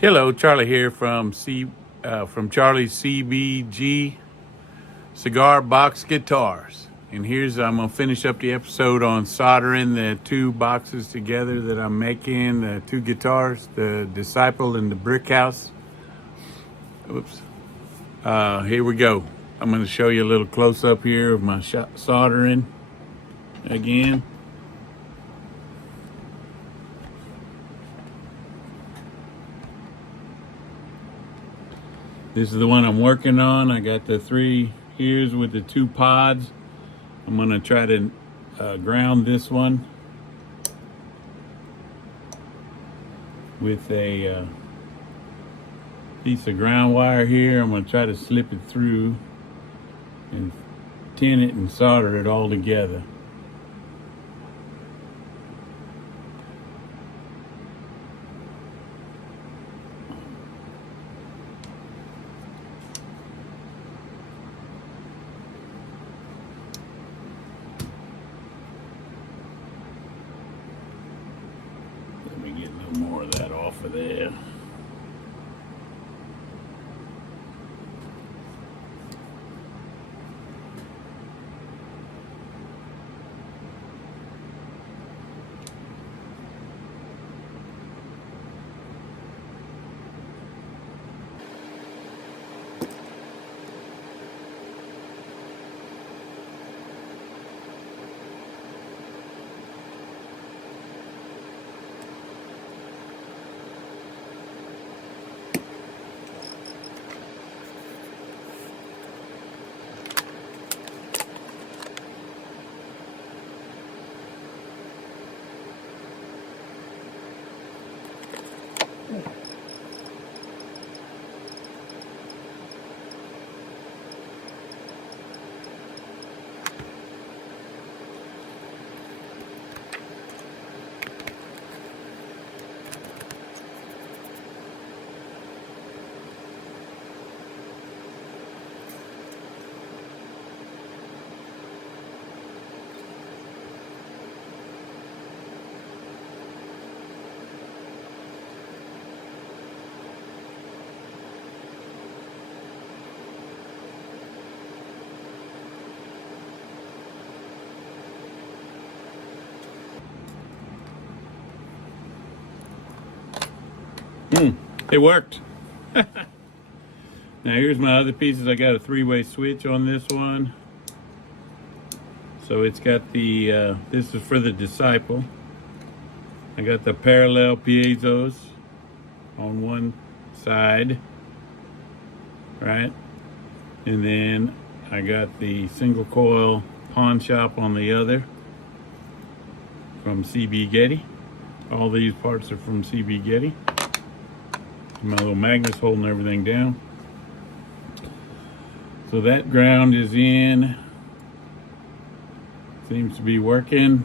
Hello, Charlie here from Charlie's CBG Cigar Box Guitars. And I'm gonna finish up the episode on soldering the two boxes together that I'm making, the two guitars, the Disciple and the Brickhouse. Oops. Here we go. I'm gonna show you a little close up here of my soldering again. This is the one I'm working on. I got the 3 ears with the 2 pods. I'm gonna try to ground this one with a piece of ground wire here. I'm gonna try to slip it through and tin it and solder it all together. Let me get a little more of that off of there. It worked. Now here's my other pieces. I got a 3-way switch on this one. So it's got the, this is for the Disciple. I got the parallel piezos on one side, right? And then I got the single coil pawn shop on the other from CB Getty. All these parts are from CB Getty. My little magnets holding everything down. So that ground is in. Seems to be working.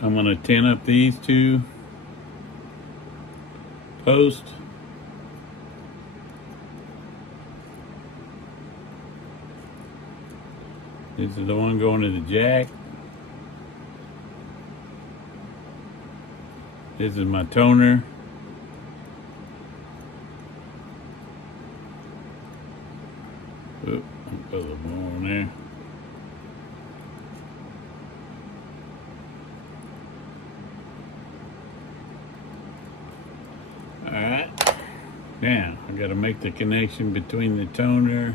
I'm going to tin up these 2 posts. This is the one going to the jack. This is my toner. Oop, I'll put a little more on there. Alright, now I gotta make the connection between the toner .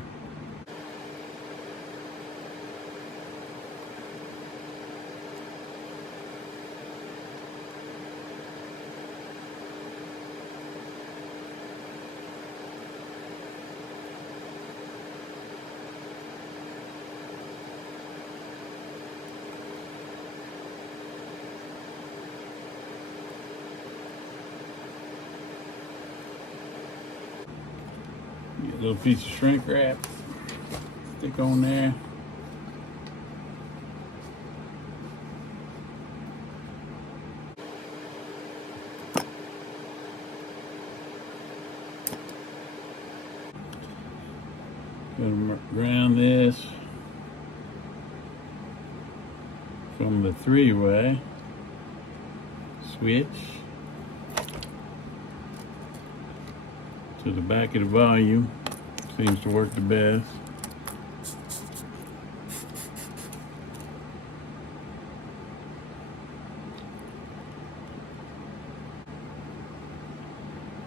Get a little piece of shrink wrap, stick on there. Gonna ground this from the 3-way switch to the back of the volume. Seems to work the best.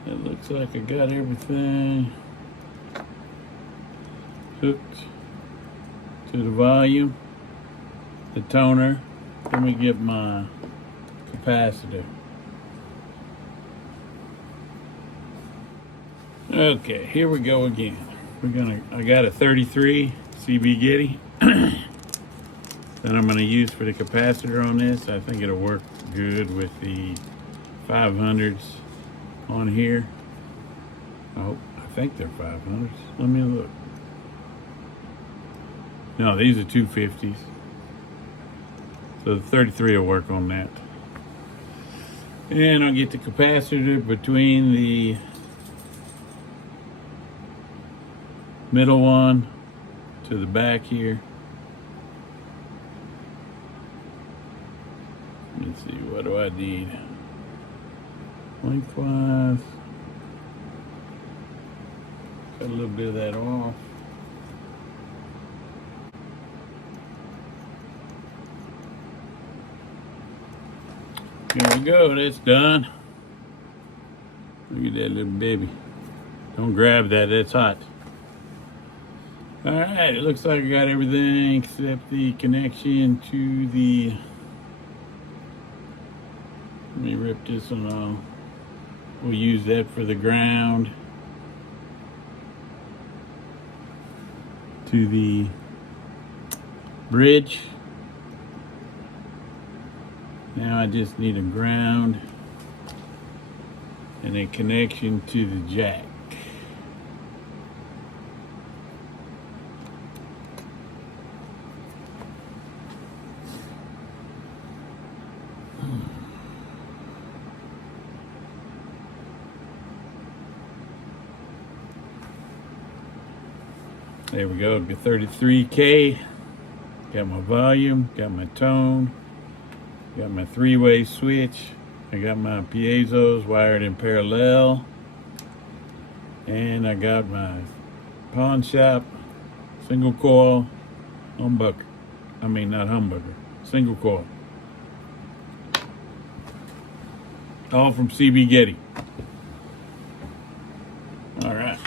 It looks like I got everything hooked to the volume, the toner. Let me get my capacitor. Okay, here we go again. I got a 33 CB Getty that I'm gonna use for the capacitor on this. I think it'll work good with the 500s on here. I think they're 500s. Let me look. No, these are 250s. So the 33 will work on that. And I'll get the capacitor between the middle one to the back here. Let's see, what do I need? Lengthwise. Cut a little bit of that off. Here we go, that's done. Look at that little baby. Don't grab that, that's hot. All right, it looks like I got everything except the connection to the, let me rip this one off. We'll use that for the ground to the bridge. Now I just need a ground and a connection to the jack. There we go, got 33K. Got my volume, got my tone, got my 3-way switch. I got my piezos wired in parallel. And I got my pawn shop single coil humbucker. I mean, not humbucker, single coil. All from CB Getty. All right.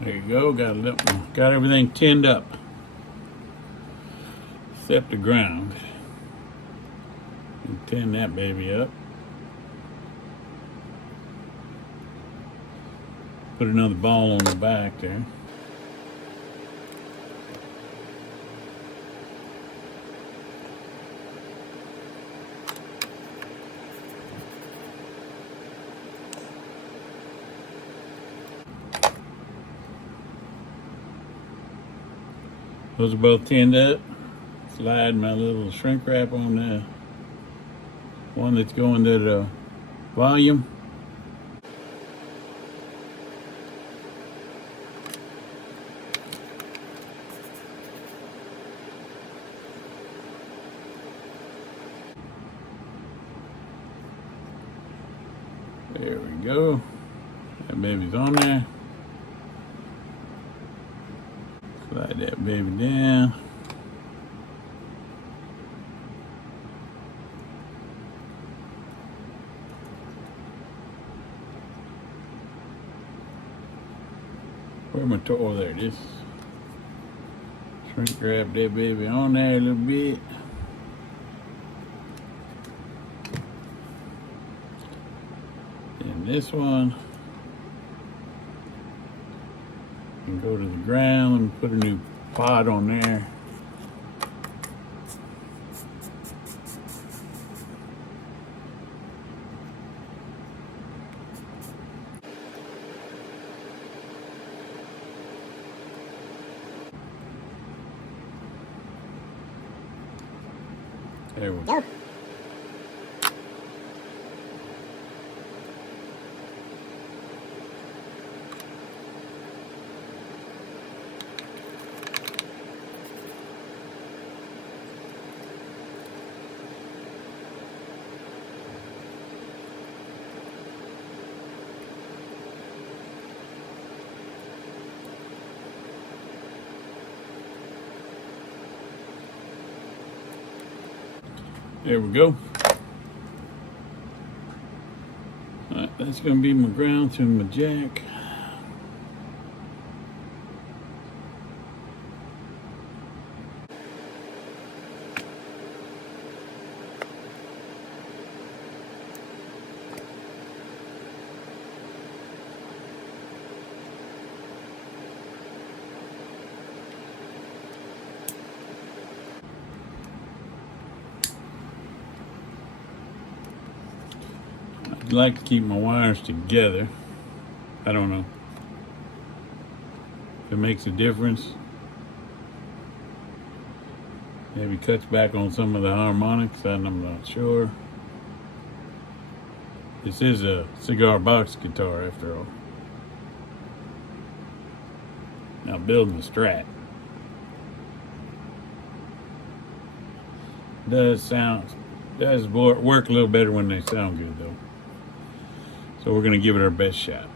There you go, got everything tinned up, except the ground. And tin that baby up. Put another ball on the back there. Those are both tinned up. Slide my little shrink wrap on the one that's going to the volume. There we go. That baby's on there. Slide that baby down. Where my toy? Oh, there it is. Shrink wrap that baby on there a little bit. And this one can go to the ground and put a new pod on there. There we go. There we go. Alright, that's going to be my ground to my jack. I like to keep my wires together. I don't know if it makes a difference. Maybe cuts back on some of the harmonics, I'm not sure. This is a cigar box guitar after all. Now building the Strat does work a little better when they sound good though. So we're going to give it our best shot.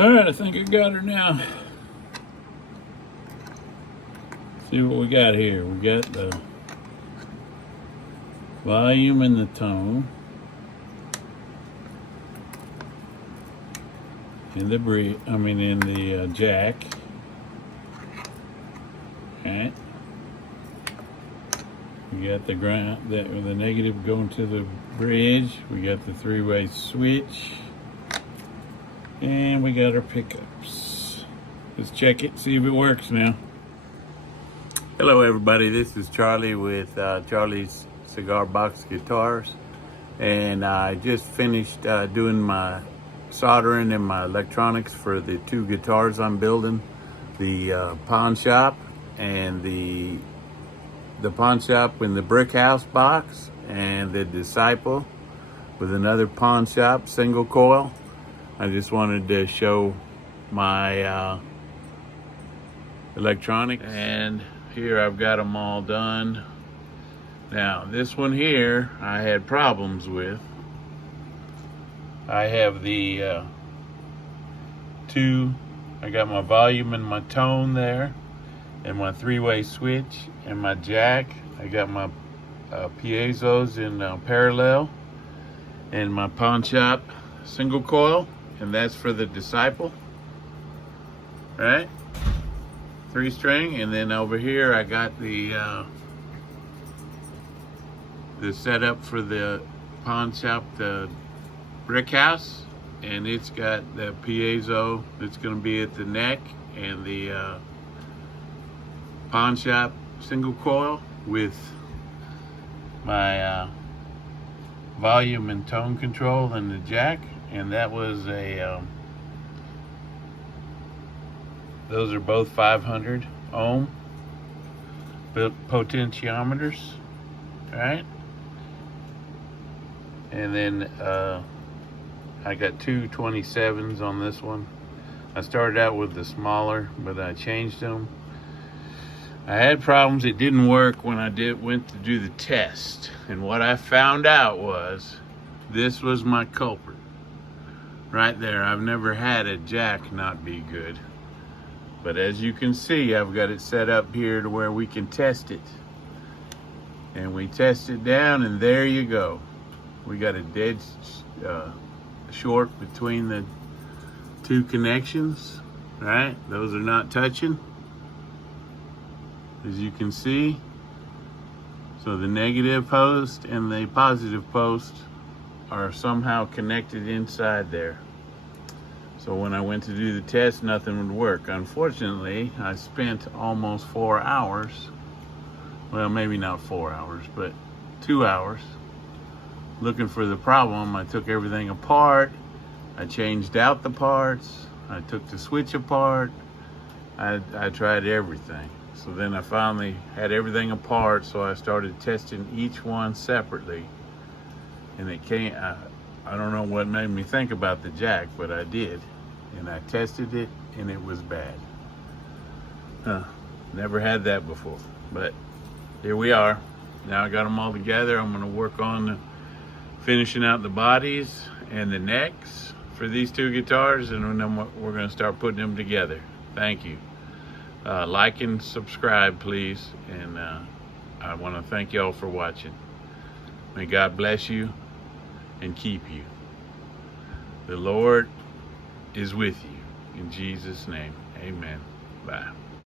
All right, I think I got her now. See what we got here. We got the volume and the tone. In the in the jack. We got the ground, the negative going to the bridge. We got the three-way switch. And we got our pickups. Let's check it, see if it works now. Hello everybody, this is Charlie with Charlie's Cigar Box Guitars. And I just finished doing my soldering and my electronics for the two guitars I'm building. The pawn shop and the pawn shop in the Brickhouse box, and the Disciple with another pawn shop single coil. I just wanted to show my electronics, and here I've got them all done. Now this one here I had problems with. I have the I got my volume and my tone there, and my three-way switch and my jack. I got my piezos in parallel, and my pawn shop single coil, and that's for the Disciple. Right? 3-string, and then over here I got the setup for the pawn shop, the Brickhouse, and it's got the piezo that's going to be at the neck, and the pawn shop single coil with my volume and tone control and the jack. And that was a those are both 500 ohm potentiometers, right? And then I got two 27s on this one. I started out with the smaller, but I changed them. I had problems. It didn't work when I went to do the test. And what I found out was this was my culprit. Right there. I've never had a jack not be good. But as you can see, I've got it set up here to where we can test it. And we test it down, and there you go. We got a dead short between the two connections, right? Those are not touching, as you can see. So the negative post and the positive post are somehow connected inside there. So when I went to do the test, nothing would work. Unfortunately, I spent almost 4 hours, well, maybe not 4 hours, but 2 hours looking for the problem. I took everything apart. I changed out the parts. I took the switch apart. I tried everything. So then I finally had everything apart, so I started testing each one separately. And it came, I don't know what made me think about the jack, but I did. And I tested it, and it was bad. Never had that before, but here we are. Now I got them all together. I'm gonna work on finishing out the bodies and the necks for these two guitars, and then we're gonna start putting them together. Thank you. Like and subscribe, please. And I wanna thank y'all for watching. May God bless you and keep you. The Lord is with you. In Jesus' name, amen. Bye.